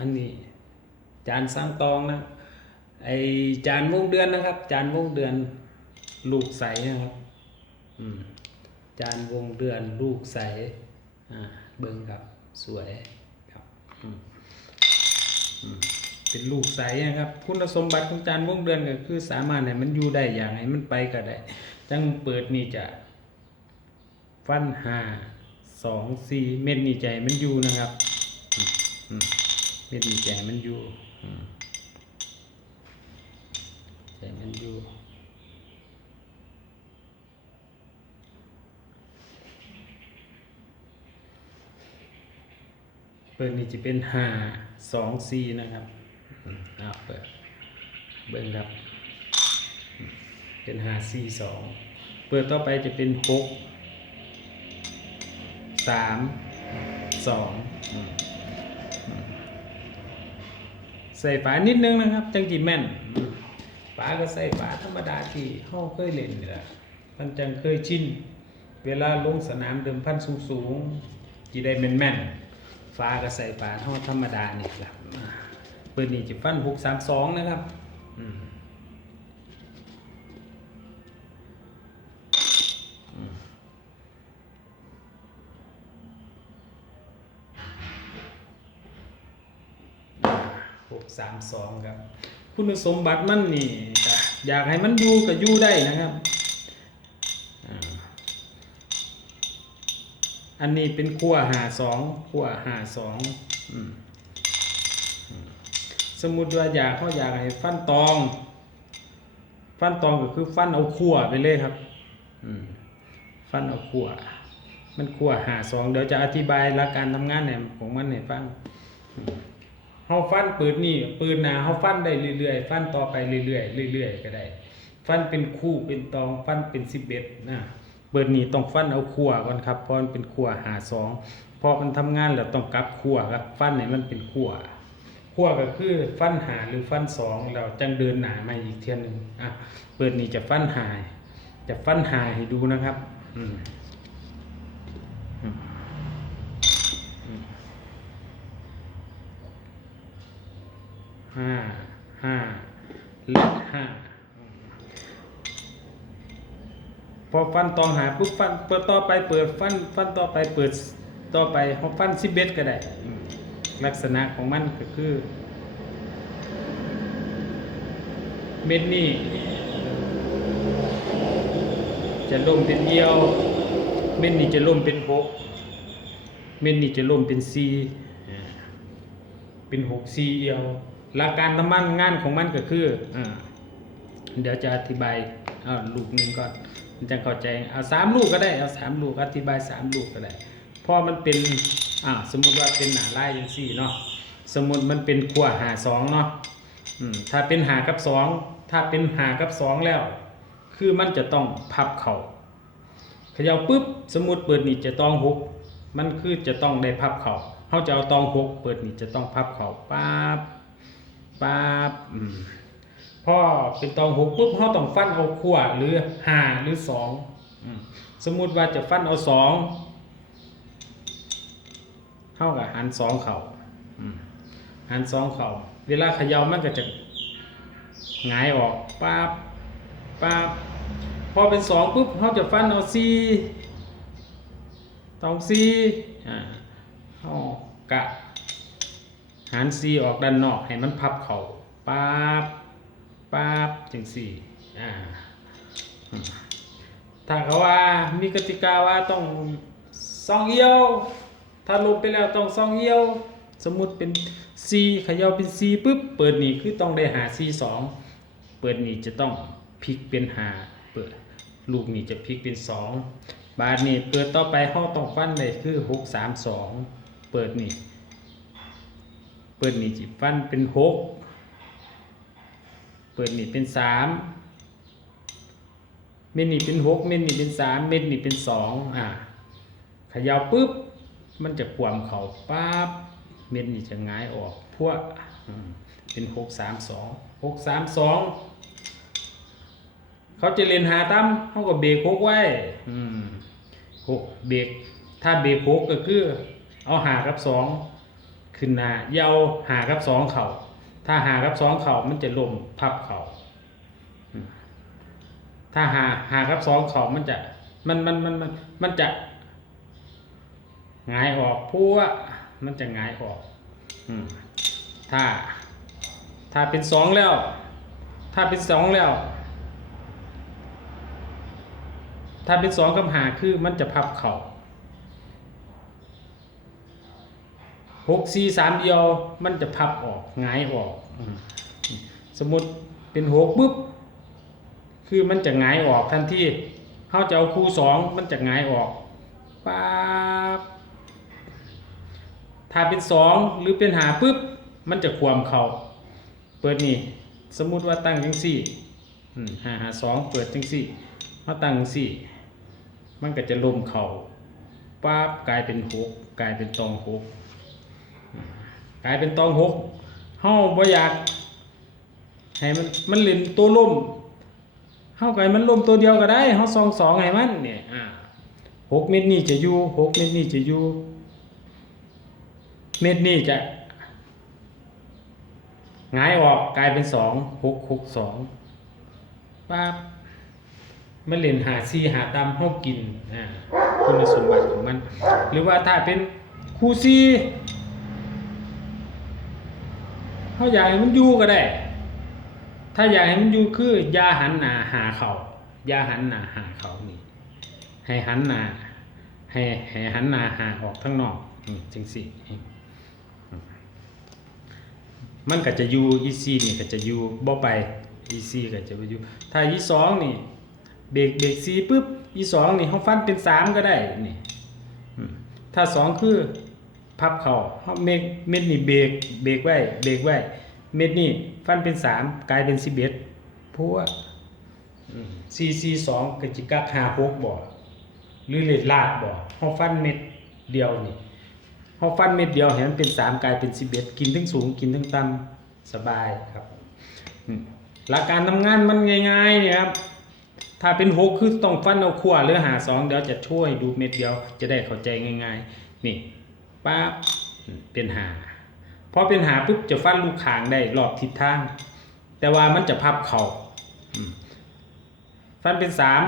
อันนี้จานสร้างตองนะไอจานวงเดือนนะครับ จานวงเดือนลูกใสนะครับอืมจานวงเดือนลูกใสอ่าเบิ่งครับสวยครับอืมเป็นลูกใสนะครับ คุณสมบัติของจานวงเดือนก็คือสามารถให้มันอยู่ได้อย่างให้มันไปก็ได้จังเปิดนี่จะฟันหาสองสี่เม็ดนี่ใจมันอยู่นะครับ อืม เม็ดนี่ใจมันอยู่อืมใจมันอยู่เปิดนี่จะเป็นห้าสองสี่นะครับอืมเอาเปิดเบิ่งครับอืมเป็นห้าสี่สองเปิดต่อไปจะเป็นหกสามสองอืมอืม ใส่ฝานิดนึงนะครับ จังจีแม่นฝาก็ใส่ฝาธรรมดาที่เฮาเคยเล่นนี่แหละมันจังเคยชินเวลาลงสนามเดิมพันสูงสูงๆจีได้แม่นแม่นฝาก็ใส่ฝาเฮาธรรมดานี่ครับปืนนี่จะฟันหกสามสองนะครับ อืม สามสองครับ คุณสมบัติมันนี่อยากให้มันอยู่ก็อยู่ได้นะครับอันนี้เป็นขั้วหาสองขั้วหาสองสมมุติว่าอยากเขาอยากให้ฟันตอง ฟันตองก็คือฟันเอาขั้วไปเลยครับฟันเอาขั้วมันขั้วหาสองเดี๋ยวจะอธิบายหลักการทำงานเนี่ยของมันให้ฟัง เฮาฟันปืนนี่ปืนหนาเฮาฟันได้เรื่อยๆฟันต่อไปเรื่อยๆเรื่อยๆก็ได้ ฟันเป็นคู่เป็นตองฟันเป็นสิบเอ็ดนะเปิดนี่ต้องฟันเอาขัวก่อนครับเพราะมันเป็นขัวหาสองพอมันทำงานแล้วต้องกลับขัวครับฟันให้มันเป็นขัวขัวก็คือฟันหาหรือฟันสองแล้วจังเดินหนามาอีกเทียนหนึงอะเปิดนี่จะฟันหาย จะฟันหายให้ดูนะครับ อืมอืมอืม ห้าห้าและห้าพอฟันตองหาปุ๊บฟันเปิดต่อไปเปิดฟันฟันต่อไปเปิดต่อไปเขาฟันสิบเอ็ดก็ได้อืมลักษณะของมันก็คือ เม็ดนี่จะล่มเป็นเอียว เม็ดนี่จะล่มเป็นหกเม็ดนี่จะล่มเป็นสี่อ่าเป็นหกซีเอียว หลักการน้ำมันงานของมันก็คืออ่าเดี๋ยวจะอธิบายเอาลูกหนึ่งก่อนมันจะเข้าใจเอาสามลูกก็ได้เอาสามลูกอธิบายสามลูกก็ได้เพราะมันเป็นอ่าสมมติว่าเป็นหนาลายอย่างสี่เนาะสมมติมันเป็นขวหาสองเนาะถ้าเป็นหากับสองถ้าเป็นหากับสองแล้ว คือมันจะต้องพับเข่าเขย่าปุ๊บสมมติเปิดนี่จะต้องหกมันคือจะต้องได้พับเขาเขาจะเอาตองหกเปิดนี่จะต้องพับเขาปั๊บ ป๊าบอืมพอเป็นตองหกปุ๊บเขาต้องฟันเอาขวดหรือห้าหรือสองสมมุติว่าจะฟันเอาสองเท่ากับหันสองเขาอืมหันสองเขาเวลาเขย่ามันก็จะหงายออกป๊าบป๊าบพอเป็นสองปุ๊บเขาจะฟันเอาสี่ตองซีอ่าเอากะ หารซีออกด้านนอกให้มันพับเข่าป๊าบป๊าบจังสี่อ่าถ้าเขาว่ามีกติกาว่าต้องซองเอียว ถ้าลงไปแล้วต้องซองเอียว สมมุติเป็นซีขย่าเป็นซีปุ๊บเปิดนี่คือต้องได้หาซีสองเปิดนี่จะต้องพลิกเป็นหาเปิดลูกนี่จะพลิกเป็นสองบาทนี่เปิดต่อไปเขาต้องฟันเลยคือหกสามสองเปิดนี่ เปิดนี่จิฟันเป็นหกเปิดนี่เป็นสามเม็ดนี่เป็นหกเม็ดนี่เป็นสามเม็ดนี่เป็นสองอะเขยาวปุ๊บ มันจะขวมเขาปั๊บเม็ดนี่จะหงายออกพวกเป็นหกสามสองหกสามสองเขาจะเรียนหาตั้มเขาก็เบรกโคกไว้อืมโคกเบรกถ้าเบรกโคกก็คือ เอาหากับสอง ขึ้นหน้าเยาวหากับสองเข่าถ้าหากับสองเข่ามันจะลมพับเข่าถ้าหาหากับสองเข่ามันจะมันมันมันมันมันจะหงายออกพัวมันจะหงายออกถ้า ถ้าเป็นสองแล้ว ถ้าเป็นสองแล้ว ถ้าเป็นสองกับหาคือมันจะพับเข่า หกสี่สามเดียวมันจะพับออกหงายออก สมมติเป็นหกปุ๊บคือมันจะหงายออกทันทีเขาจะเอาคู่สองมันจะหงายออกป๊าบถ้าเป็นสองหรือเป็นหาปุ๊บมันจะความเข่าเปิดนี่สมมุติว่าตั้งจังสี่หาหาสองเปิดจังสี่มาตั้งสี่ มันก็จะลมเข่าป๊าบกลายเป็นหกกลายเป็นตองหก กลายเป็นตองหกเฮาบ่อยากให้มันมันเล่นตัวล่มเฮาไก่มันล่มตัวเดียวก็ได้เฮาสองสองให้มันเนี่ยอ่าหกเม็ดนี่จะอยู่หกเม็ดนี่จะอยู่เม็ดนี่จะหงายออกกลายเป็นสองหกหกสองปั๊บมันเล่นหาซีหาตามห้ากินอ่คุณสมบัติของมัน หรือว่าถ้าเป็นคู่ซี เขาอยากให้มันอยู่ก็ได้ ถ้าอยากให้มันอยู่คือยาหันหน้าหาเขายาหันหน้าหาเขานี่ให้หันหน้าให้ให้หันหน้าหาออกทั้งนอกนี่จังสี่มันก็จะอยู่ EC นี่ก็จะอยู่บ่ไป EC ก็จะไปอยู่ถ้า E2 นี่เบรกเบรก C ปุ๊บ E2 นี่เฮาฟันเป็น3ก็ได้นี่ถ้า2คือ พับเข่าเฮาเม็ดเม็ดนี่เบรกเบรกไว้เบรกไว้ เม็ดนี่ฟันเป็น3กลายเป็น11พัวอืม C C 2ก็จิกัก5 6บ่หรือเลดลาดบ่เฮาฟันเม็ดเดียวนี่พอฟันเม็ดเดียวเห็นมันเป็นสามกลายเป็นสิบเอ็ดกินทั้งสูงกินทั้งต่ำสบายครับหลักการทำงานมันง่ายๆเนี่ยครับถ้าเป็นหกคือต้องฟันเอาขวาหรือหาสองเดี๋ยวจะช่วยดูเม็ดเดียวจะได้เข้าใจง่าย ๆ นี่ ปั๊บเป็นหาพอเป็นหาปุ๊บจะฟันลูกขางได้รอบทิศทาง แต่ว่ามันจะพับเข่าฟันเป็นสาม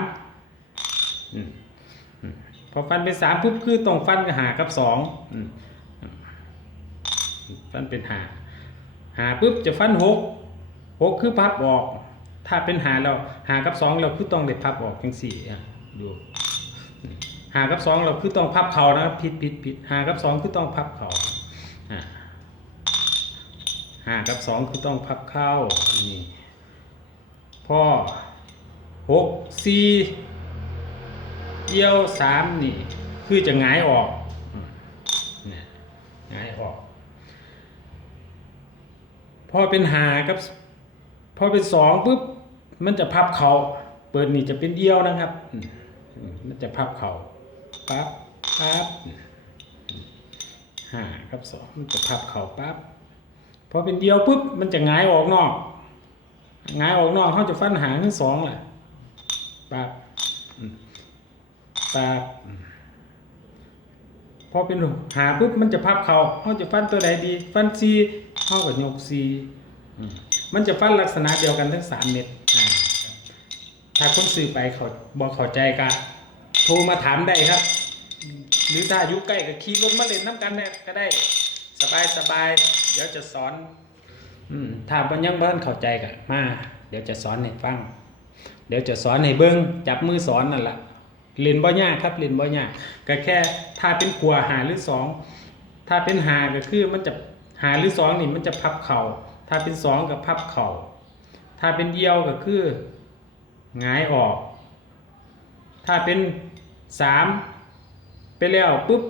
พอฟันเป็นสามปุ๊บคือต้องฟันกับหากับสองฟันเป็นหาหาปุ๊บจะฟันหกหกคือพับออก ถ้าเป็นหาเราหากับสองเราคือต้องได้พับออกจังสี่อะดู หากับสองเราคือต้องพับเขานะผิดผิดผิดหากับสองคือต้องพับเข่าอ่าหากับสองคือต้องพับเข้านี่พ่อหกสี่เอียวสามนี่ คือจะหงายออกหงายออก พอเป็นหากับ พอเป็นสองปุ๊บมันจะพับเขา เปิดนี่จะเป็นเอียวนะครับ มันจะพับเขา ปั๊บปั๊บอืมหากับสองมันจะพับเขาปั๊บพอเป็นเอียวปุ๊บมันจะหงายออกนอกหงายออกนอกเขาจะฟันหางทั้งสองแหละปั๊บปาบพอเป็นหาปุ๊บมันจะพับเขาเขาจะฟันตัวใดดี ฟันซีเขากับยกซีอืมมันจะฟันลักษณะเดียวกันทั้งสามเม็ดอ่าถ้าคนซื้อไปเขาบอกเข้าใจก็โทรมาถามได้ครับ หรือถ้าอยู่ใกล้ก็ขี่รถมาเล่นน้ำกันเนี่ยก็ได้สบายสบายเดี๋ยวจะสอนอืถ้าบ่ยังบ่ทันเข้าใจก็มา เดี๋ยวจะสอนให้ฟัง เดี๋ยวจะสอนให้เบิ้งจับมือสอนนั่นแหละเรียนบ่ยากครับเรียนบ่ยากก็แค่ถ้าเป็นขวหาหรือสองถ้าเป็นหาก็คือมันจะหาหรือสองนี่มันจะพับเข่าถ้าเป็นสองก็พับเข่าถ้าเป็นเอียวก็คือหงายออก ถ้าเป็นสาม ไปแล้วปุ๊บ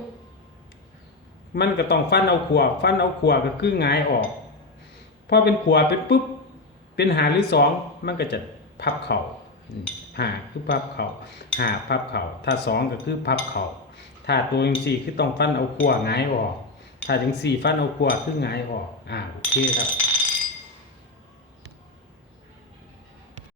มันก็ต้องฟันเอาขวฟันเอาขวก็คือหงายออกพอเป็นขวเป็นปุ๊บเป็นหาหรือสองมันก็จะพับเข่าหาคือพับเขาหาพับเขาถ้าสองก็คือพับเขาถ้าตัวยังสี่คือต้องฟันเอาขั้วหงายออก ถ้าจังสี่ฟันเอาขั้วคือหงายออกอ่าโอเคครับ